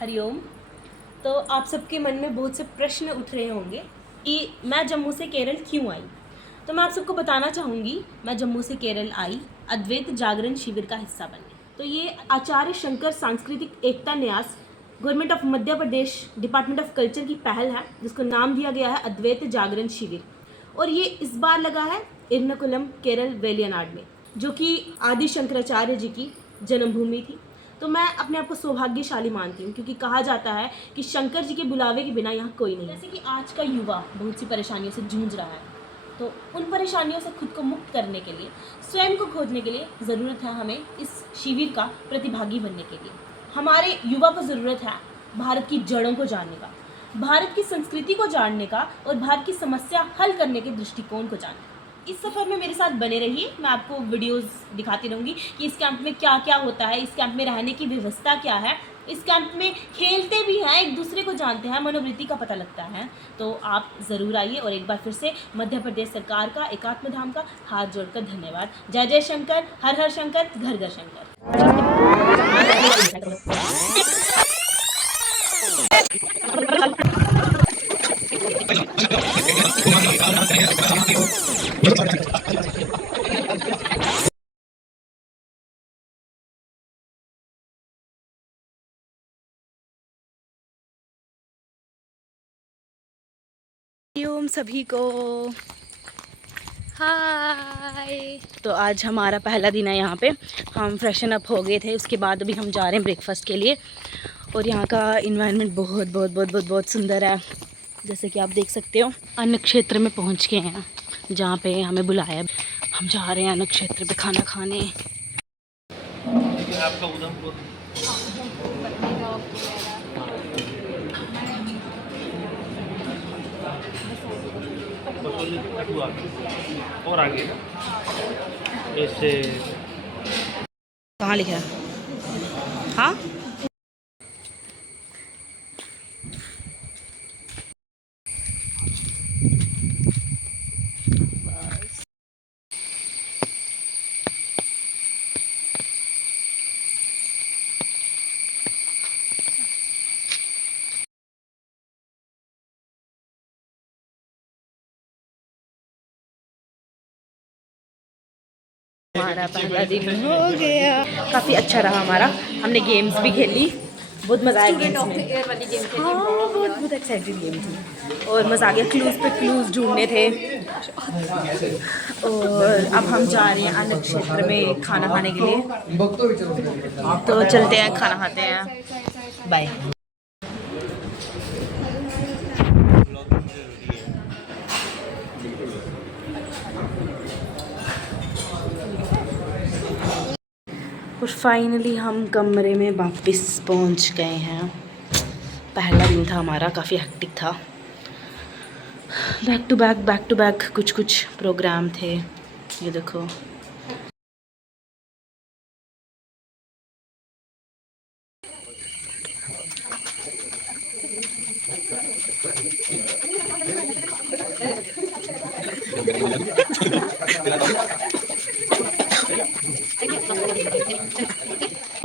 हरिओम। तो आप सबके मन में बहुत से प्रश्न उठ रहे होंगे कि मैं जम्मू से केरल क्यों आई। तो मैं आप सबको बताना चाहूँगी, मैं जम्मू से केरल आई अद्वैत जागरण शिविर का हिस्सा बनने। तो ये आचार्य शंकर सांस्कृतिक एकता न्यास government of Madhya Pradesh department of culture की पहल है, जिसको नाम दिया गया है अद्वैत जागरण शिविर। और ये इस बार लगा है इरनाकुलम केरल वेलियनाड में, जो कि आदि शंकराचार्य जी की जन्मभूमि थी। तो मैं अपने आप को सौभाग्यशाली मानती हूँ, क्योंकि कहा जाता है कि शंकर जी के बुलावे के बिना यहाँ कोई नहीं। जैसे कि आज का युवा बहुत सी परेशानियों से जूझ रहा है, तो उन परेशानियों से खुद को मुक्त करने के लिए, स्वयं को खोजने के लिए ज़रूरत है हमें इस शिविर का प्रतिभागी बनने के लिए। हमारे युवा को ज़रूरत है भारत की जड़ों को जानने का, भारत की संस्कृति को जानने का और भारत की समस्या हल करने के दृष्टिकोण को जानने का। इस सफ़र में मेरे साथ बने रहिए। मैं आपको वीडियोस दिखाती रहूँगी कि इस कैंप में क्या क्या होता है, इस कैंप में रहने की व्यवस्था क्या है, इस कैंप में खेलते भी हैं, एक दूसरे को जानते हैं, मनोवृत्ति का पता लगता है। तो आप ज़रूर आइए और एक बार फिर से मध्य प्रदेश सरकार का एकात्म धाम का हाथ जोड़कर धन्यवाद। जय जय शंकर, हर हर शंकर, घर घर शंकर। ओम सभी को हाय। तो आज हमारा पहला दिन है यहाँ पे। हम फ्रेशन अप हो गए थे, उसके बाद अभी हम जा रहे हैं ब्रेकफास्ट के लिए। और यहाँ का इन्वायरमेंट बहुत बहुत बहुत बहुत बहुत सुंदर है। जैसे कि आप देख सकते हो, अन्न क्षेत्र में पहुँच गए हैं जहाँ पे हमें बुलाया। हम जा रहे हैं अन्न क्षेत्र पे खाना खाने। आपका उधमपुर और आगे ऐसे कहाँ लिखा है? हाँ, हमारा पहला दिन हो गया। काफ़ी अच्छा रहा हमारा। हमने गेम्स भी खेली, बहुत मज़ा आया गेम्स में। हाँ, बहुत बहुत एक्साइटेड गेम थी और मज़ा आ गया। क्लूज़ पे क्लूज़ ढूंढने थे। और अब हम जा रहे हैं अन्न क्षेत्र में खाना खाने के लिए। तो चलते हैं, खाना खाते हैं। बाय। और फाइनली हम कमरे में वापस पहुंच गए हैं। पहला दिन था हमारा, काफ़ी हेक्टिक था। बैक टू बैक कुछ कुछ प्रोग्राम थे। ये देखो,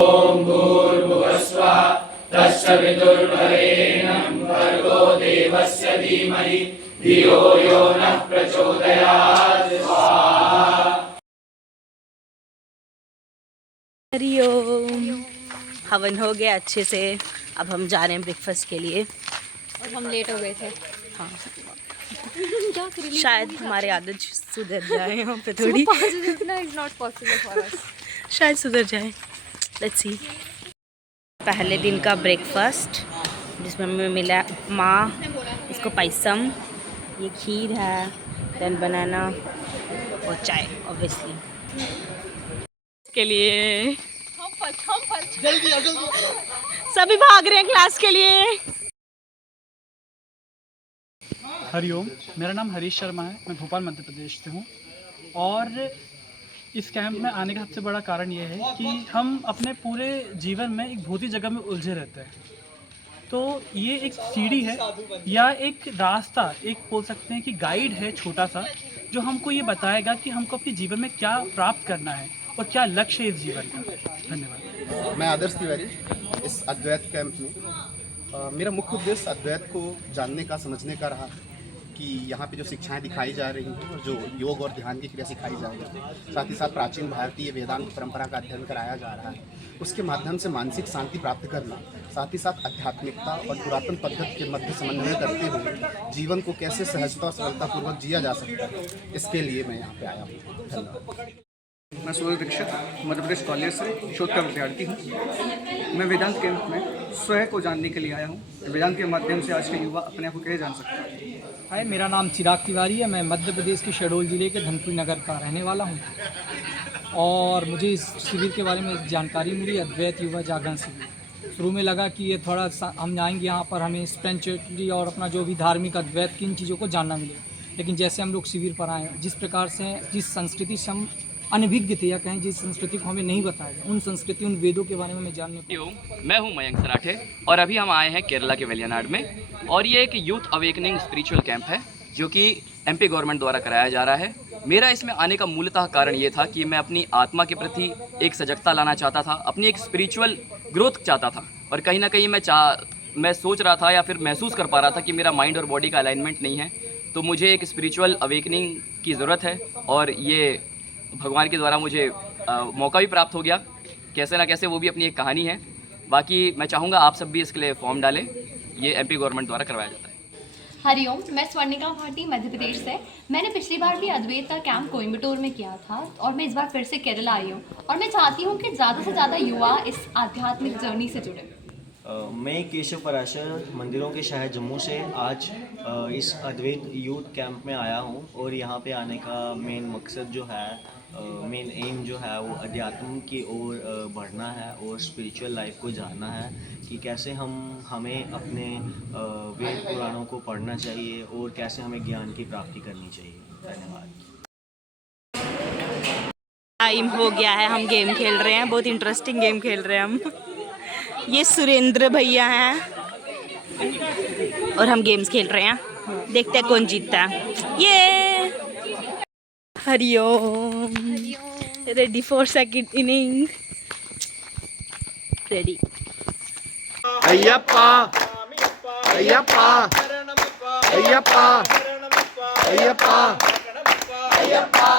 ओम भूर्भुवस्वः तत्सवितुर्वरेण्यं भर्गो देवस्य धीमहि धियो यो नः प्रचोदयात् स्वाहा। हरिओम। हवन हो गया अच्छे से। अब हम जा रहे हैं ब्रेकफास्ट के लिए। और हम लेट हो गए थे। हाँ, क्या करें, शायद हमारी आदत सुधर जाए यहाँ पे थोड़ी। Is not possible for us. शायद सुधर जाए, लेट्स सी। पहले दिन का ब्रेकफास्ट जिसमें हमें मिला उपमा, इसको पायसम, ये खीर है, देन बनाना और चाय ऑब्वियसली के लिए। जल्दी सभी भाग रहे हैं क्लास के लिए। हरिओम, मेरा नाम हरीश शर्मा है। मैं भोपाल मध्य प्रदेश से हूँ। और इस कैंप में आने का सबसे बड़ा कारण ये है कि हम अपने पूरे जीवन में एक भौतिक जगह में उलझे रहते हैं। तो ये एक सीढ़ी है या एक रास्ता, एक बोल सकते हैं कि गाइड है छोटा सा, जो हमको ये बताएगा कि हमको अपने जीवन में क्या प्राप्त करना है और क्या लक्ष्य है इस जीवन का। धन्यवाद। मैं आदर्श तिवारी इस अद्वैत कैंप में मेरा मुख्य उद्देश्य अद्वैत को जानने का समझने का रहा कि यहाँ पे जो शिक्षाएं दिखाई जा रही हैं और जो योग और ध्यान की क्रिया सिखाई जा रही है, साथ ही साथ प्राचीन भारतीय वेदांत परंपरा का अध्ययन कराया जा रहा है, उसके माध्यम से मानसिक शांति प्राप्त करना, साथ ही साथ आध्यात्मिकता और पुरातन पद्धति के मध्य समन्वय करते हुए जीवन को कैसे सहजता और सरलतापूर्वक जिया जा सकता है, इसके लिए मैं यहाँ पे आया हूँ। धन्यवाद। मैं सूर्य दीक्षित मध्य प्रदेश कॉलेज से शोध का विद्यार्थी हूँ। मैं वेदांत कैंप में स्वयं को जानने के लिए आया हूँ। वेदांत के माध्यम से आज के युवा अपने आप को कैसे जान सकते हैं। हाय, मेरा नाम चिराग तिवारी है। मैं मध्य प्रदेश के शहडोल ज़िले के धनपुरी नगर का रहने वाला हूँ और मुझे इस शिविर के बारे में जानकारी मिली, अद्वैत युवा जागरण शिविर। शुरू में लगा कि ये थोड़ा हम जाएंगे यहाँ पर हमें स्पिरिचुअलिटी और अपना जो भी धार्मिक अद्वैत की इन चीज़ों को जानना मिले, लेकिन जैसे हम लोग शिविर पर आए, जिस प्रकार से जिस संस्कृति से हम अनभिज्ञ थे या कहें जिस संस्कृति को हमें नहीं बताया गया, उन संस्कृति उन वेदों के बारे में मैं जानने मैं हूं मयंक सराठे और अभी हम आए हैं केरला के वेलियनाड में और ये एक यूथ अवेकनिंग स्पिरिचुअल कैंप है जो कि एमपी गवर्नमेंट द्वारा कराया जा रहा है। मेरा इसमें आने का मूलतः कारण ये था कि मैं अपनी आत्मा के प्रति एक सजगता लाना चाहता था, अपनी एक स्पिरिचुअल ग्रोथ चाहता था और कहीं ना कहीं मैं सोच रहा था या फिर महसूस कर पा रहा था कि मेरा माइंड और बॉडी का अलाइनमेंट नहीं है, तो मुझे एक स्पिरिचुअल अवेकनिंग की ज़रूरत है और ये भगवान के द्वारा मुझे मौका भी प्राप्त हो गया। कैसे ना कैसे वो भी अपनी एक कहानी है। बाकी मैं चाहूँगा आप सब भी इसके लिए फॉर्म डालें, ये एमपी गवर्नमेंट द्वारा करवाया जाता है। हरिओम, मैं स्वर्णिका भाटी मध्य प्रदेश से। मैंने पिछली बार भी अद्वैत का कैंप कोयम्बटूर में किया था और मैं इस बार फिर से केरला आई हूँ और मैं चाहती हूँ कि ज़्यादा से ज़्यादा युवा इस आध्यात्मिक जर्नी से जुड़े। मैं केशव पराशर मंदिरों के शहर जम्मू से आज इस अद्वैत यूथ कैंप में आया हूँ और यहाँ पे आने का मेन मकसद जो है, मेन एम जो है वो अध्यात्म की ओर बढ़ना है और स्पिरिचुअल लाइफ को जानना है कि कैसे हमें अपने वेद पुराणों को पढ़ना चाहिए और कैसे हमें ज्ञान की प्राप्ति करनी चाहिए। धन्यवाद। टाइम हो गया है, हम गेम खेल रहे हैं, बहुत इंटरेस्टिंग गेम खेल रहे हैं हम। ये सुरेंद्र भैया हैं और हम गेम्स खेल रहे हैं, देखते हैं कौन जीतता है। ये Hariom, ready for second inning, ready. Ayyappa Ayyappa Ayyappa Ayyappa Ayyappa